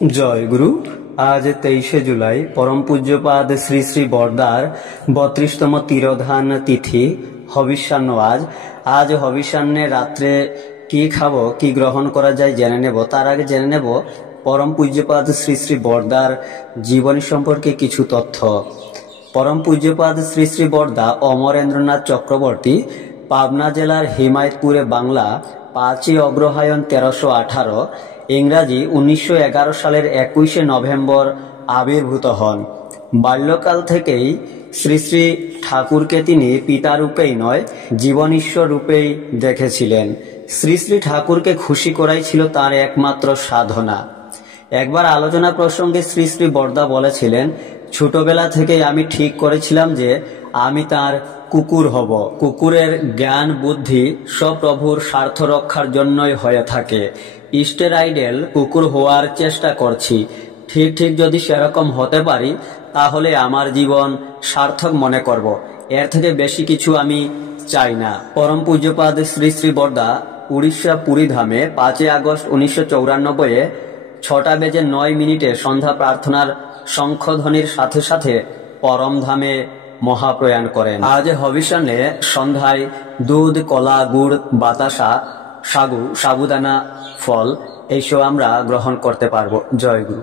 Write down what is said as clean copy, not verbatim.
জয় গুরু। আজ 23শে জুলাই পরম পূজ্যপাদ শ্রী শ্রী বরদার 32তম তিরোধান তিথি, হবিষ্যান্ন। আজ হবিষ্যান্নে রাত্রে কি খাবো, কি গ্রহণ করা যায় জেনে নেব। তার আগে জেনে নেব পরম পূজ্যপাদ শ্রী শ্রী বরদার জীবনী সম্পর্কে কিছু তথ্য। পরম পূজ্যপাদ শ্রী শ্রী বরদা অমরেন্দ্রনাথ চক্রবর্তী পাবনা জেলার হিমায়তপুরে বাংলা 5ই অগ্রহায়ণ 1318, ইংরাজি 1911 সালের 21শে নভেম্বর আবির্ভূত হন। বাল্যকাল থেকেই শ্রী শ্রী ঠাকুরকে তিনি পিতারূপেই নয়, জীবনীশ্বর রূপেই দেখেছিলেন। শ্রী শ্রী ঠাকুরকে খুশি করাই ছিল তার একমাত্র সাধনা। একবার আলোচনা প্রসঙ্গে শ্রী শ্রী বরদা বলেছিলেন, ছোটবেলা থেকেই আমি ঠিক করেছিলাম যে আমি তার কুকুর হব। কুকুরের জ্ঞান বুদ্ধি সব প্রভুর স্বার্থ রক্ষার জন্যই হয়ে থাকে। ইষ্টের আইডেল কুকুর হওয়ার চেষ্টা করছি। ঠিক যদি সেরকম হতে পারি তাহলে আমার জীবন সার্থক মনে করব। এর থেকে বেশি কিছু আমি চাই না। পরম পূজ্যপাদ শ্রী শ্রী বরদা উড়িষ্যা পুরী ধামে 5ই আগস্ট 1994-এ 6:09 সন্ধ্যা প্রার্থনার শঙ্খধ্বনির সাথে সাথে পরম ধামে মহাপ্রয়াণ করেন। আজ হবিষ্যান্নে সন্ধ্যায় দুধ, কলা, গুড়, বাতাসা, সাগু, সাবুদানা, ফল এইসব আমরা গ্রহণ করতে পারবো। জয় গুরু।